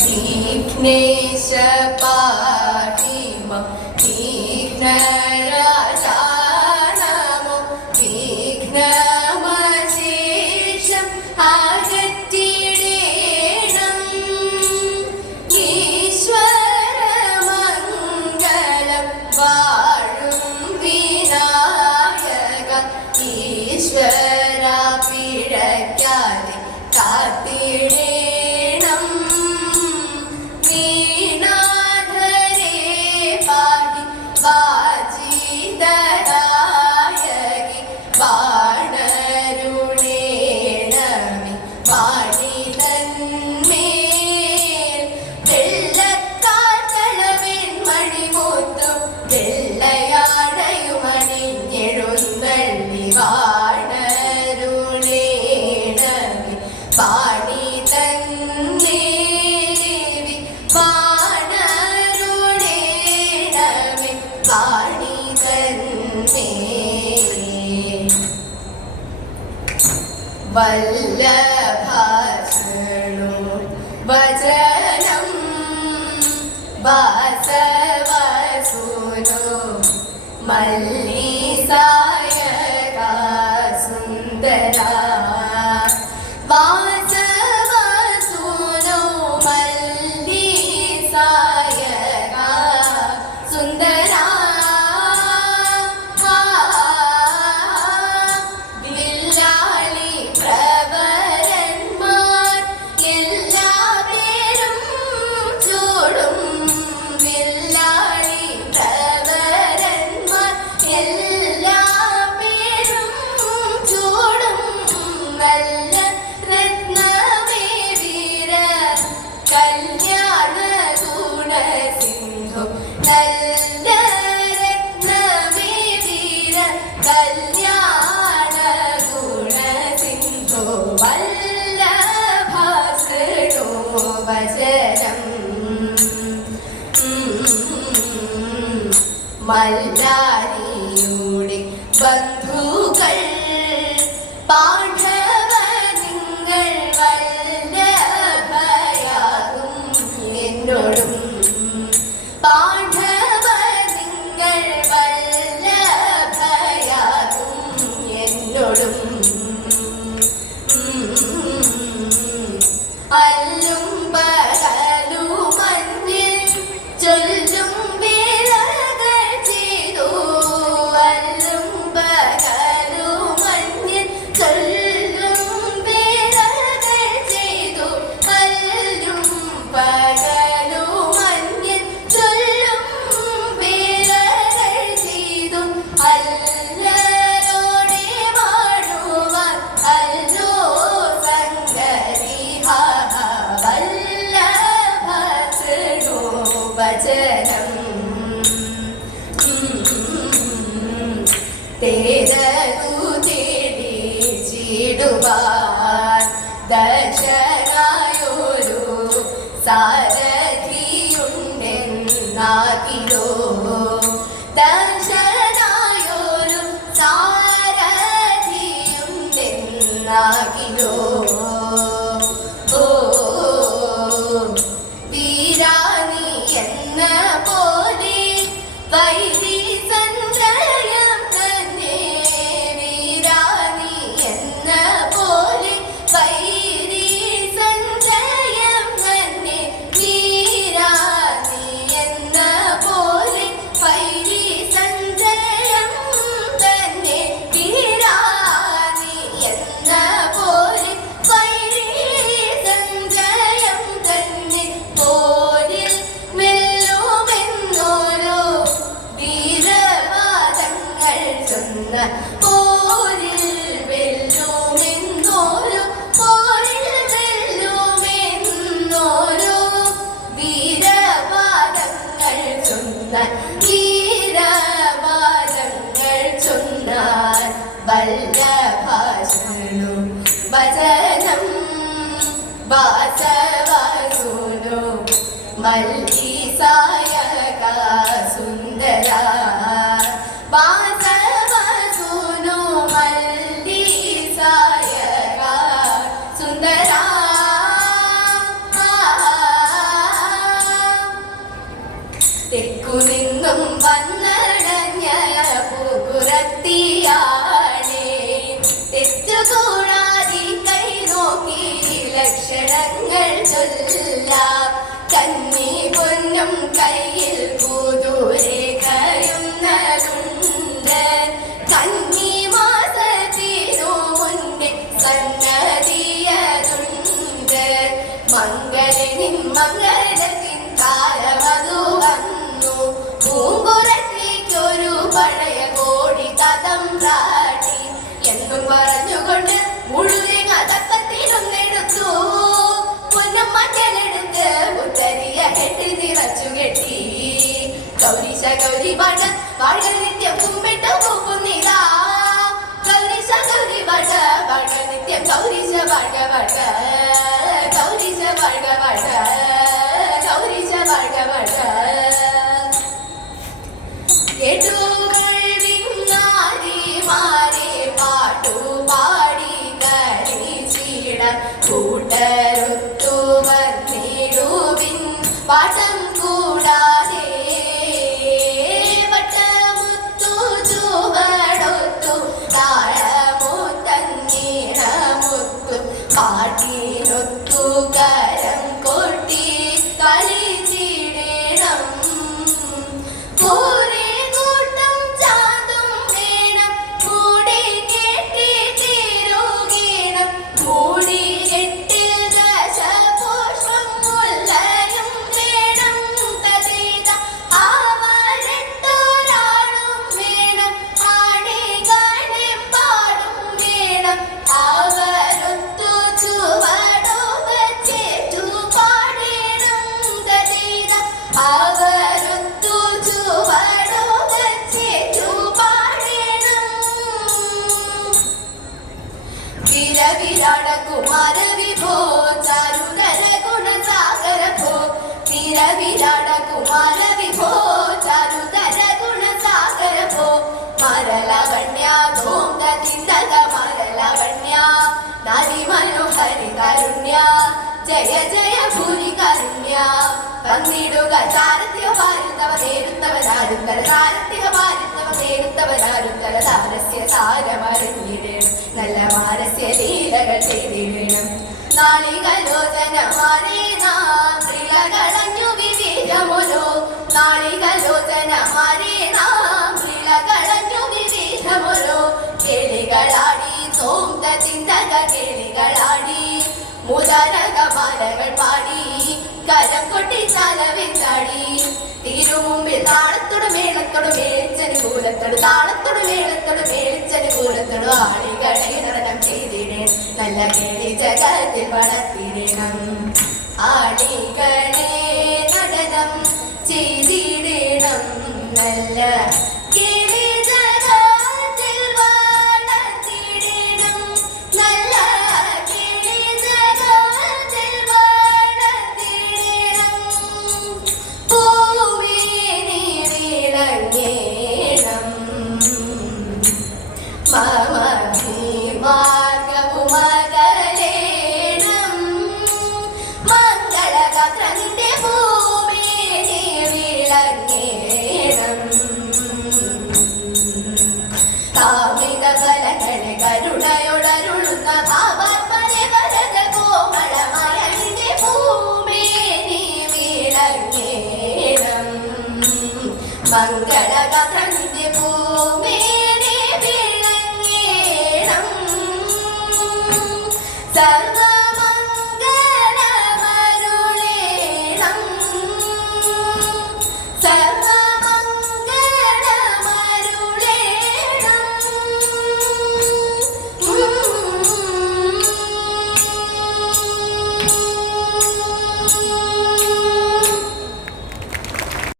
विघ्नेश पाहि मां विघ्नराजा नमो विघ्नमशेषम् अगറ്റിടേണം ഈശ്വരമംഗളം വാഴും വിനായക ഈശ്വര പിഴയ്ക്കാതെ കാത്തിടേണം വീണാധരേ പാടി വാജിതരായകി വാണരുണേണമി പാടി തന്മേൽ വെള്ളക്കാത്തളവിൻ മണിമുത്തും വെള്ളയാടയുമണിഞ്ഞെഴുന്നള്ളി വാണരുണേണമി പാടി തന്നേവി വാണരുണേണമി പാടി തന്നേ വല്ലഭാഷണോ വചനം വാസവസുനോ മല്ലീസായക സുന്ദരാ വാസവസുനോ മല്ലീസായക സുന്ദരാ വില്ലാളി പ്രവരന്മാർ എല്ലാവരും ചൂടും വില്ലാളി പ്രവരന്മാർ എല്ലാവരും ചൂടും നല്ല രത്നമേ വീര കല്യാണ ഗുണസിന്ധു നല്ല രത്നമേ വീര കല്യാണ ഗുണസിന്ധു വല്ലഭാസൃണോ വചനം മല്ലാരിയുടെ ബന്ധുക്കൾ പാണ്ഡവ നിങ്ങൾ വല്ലഭയാകും എന്നോടും പാണ്ഡവ നിങ്ങൾ വല്ലഭയാകും എന്നോടും അല്ലും പകലുമഞ്ഞിൽ ചൊല്ലും വേലകൾ ചെയ്തു അല്ലും പകലുമഞ്ഞിൽ ചൊല്ലും വേലകൾ ചെയ്തു അല്ലും പകലുമഞ്ഞിൽ ചൊല്ലും വേലകൾ ചെയ്തു അല്ലരോടെ വാഴുവാൻ അല്ലോ സംഗതി വല്ലഭസൃണോ വചനം തേരതു തേടിച്ചിടുവാൻ ദശനായൊരു സാരഥിയുണ്ടെന്നാകിലോ ദശനായൊരു സാരഥിയുണ്ടെന്നാകിലോ ഓ വീരാനി എന്ന പോലെ വൈരി സഞ്ജയം തന്നെ വീരാനി എന്ന പോലെ വൈരി സഞ്ജയം തന്നെ വീരാനി എന്ന പോലെ വൈരി സഞ്ജയം തന്നെ വീരാനി എന്ന പോലെ വൈരി സഞ്ജയം തന്നെ പോരിൽ വെല്ലുമെന്നോരോ വീരവാദങ്ങൾ ചൊന്ന പോരിൽ വെല്ലുമെന്നോരോ പോരിൽ വെല്ലുമെന്നോരോ വീരവാദങ്ങൾ ചൊന്ന വീരവാദങ്ങൾ ചൊന്നാൽ വല്ലഭാഷണോ വചനം വാസവസുനോ മല്ലീസായക സുന്ദരാ വാസവസുനോ മല്ലീസായക സുന്ദരാ തെക്കുനിന്നും വന്നടഞ്ഞ പൂക്കുറത്തിയാളെ തെറ്റുകൂടാതെ കൈ നോക്കി ലക്ഷണങ്ങൾ ചൊല്ലാം കന്നി പൊന്നും കയ്യിൽ പൂതൂരെ കയുന്നതുണ്ട് കന്നി മാസത്തിനു മുന്നേ സന്നതിയതുണ്ട് മംഗളനിൻ മംഗളത്തിൻ കാലമതു വന്നു പൂങ്കുറത്തേക്കൊരു പഴയ കോടി കഥം പ്രാട്ടി എന്നും പറഞ്ഞുകൊണ്ട് മുഴുവൻ അതപ്പത്തിലൊന്നെടുത്തു പൊന്നും മഞ്ഞളെടുത്ത് മുത്തരിയ കെട്ടിൽ നിറച്ചു കെട്ടി ഗൗരീശ ഗൗരി പാട്ട പാടൽ നിത്യം കുമ്പിട്ട് പൂക്കുന്നിതാ ഗൗരീശ ഗൗരി പാട്ട പാടൽ നിത്യം ഗൗരീശ പാട പാട ഗൗരീശ പാട പാട ഗൗരീശ പാട പാട കേട്ടുകൊള്ളിന്നാരിമാരെ പാട്ടു പാടി കളിച്ചിട കൂട്ടരൊത്തു വന്നിടുവിൻ പാട്ടം കൂടാതെ വട്ടമുത്തു ചുവടൊത്തു താളമുത്തന്നീണമുത്തു പാട്ടിനൊത്തു കരം കൊട്ടി കളിച്ചിടണം പൂരേ കൂട്ടം ചാതും വേണം മൂടി കെട്ടി തിരുകീണം മൂടി കെട്ടിൽ ദശപുഷ്പം മുല്ലയും വേണം തതീത അവരെട്ടൊരാളും വേണം ആണികളെമ്പാടും വേണം അവരൊത്തു ചുവടു വച്ചേറ്റു പാടണം തതീത അവരൊത്തു ചുവടു വച്ചേറ്റു പാടണം വിരവിരാട കുമാര വിഭോ ചാരുകര ഗുണസാഗര ഭോ വിരവിരാട കുമാര വിഭോ ചാരുകര ഗുണസാഗര ഭോ മരലവണ്യ ധൂംത ചിന്തക മരലവണ്യ നാരി മനോഹരി കാരുണ്യ ജയ ജയ ഭൂരി കാരുണ്യ പങ്കിടുക ചാരത്യ ഭാരതവ നേരുത്തവ ചാരുത്തര ചാരത്യ ഭാരതവ നേരുത്തവ ചാരുത്തര താരസ്യ സാരമറിഞ്ഞിടണം നല്ല മാനസ്യ ലീലകൾ ചെയ്തിടണം നാളികലോചനമാരേ നാം പ്രിളകളഞ്ഞു വിവേകമൊരോ നാളികലോചനമാരേ നാം പ്രിളകളഞ്ഞു വിവേകമൊരോ കേളികളാടി സോംത ചിന്തക കേളികളാടി മുദരകമാലകൾ പാടി കരം കൊട്ടി ചാലവെച്ചാടി തിരുമുമ്പിൽ താളത്തോട് മേളത്തോട് മേളിച്ചന് കൂലത്തോട് താളത്തോട് മേളത്തോട് മേളിച്ചന് കൂലത്തോട് ആളികളെ നടനം ചെയ്തിടണം നല്ല കേളി ജഗത്തിൽ വളർത്തിടണം ആളികളെ നടനം ചെയ്തിടണം നല്ല കേളി ജഗത്തിൽ വളർത്തിടണം നല്ല കേളി ജഗത്തിൽ വളർത്തിടണം പൂവിനി വിളങ്ങേണം മമ മാർഗവുമകലേണം മംഗളകത്രന്റെ ഭൂമിനി വിളങ്ങേണം കാമിക ഫലങ്ങളെ കരുണയോടരുളുന്ന ഭാവാത്മനെ വരക കോമളമലന്റെ ഭൂമിനി വിളങ്ങേണം മംഗളകത്രന്റെ ഭൂമിനി വിളങ്ങേണം സർവ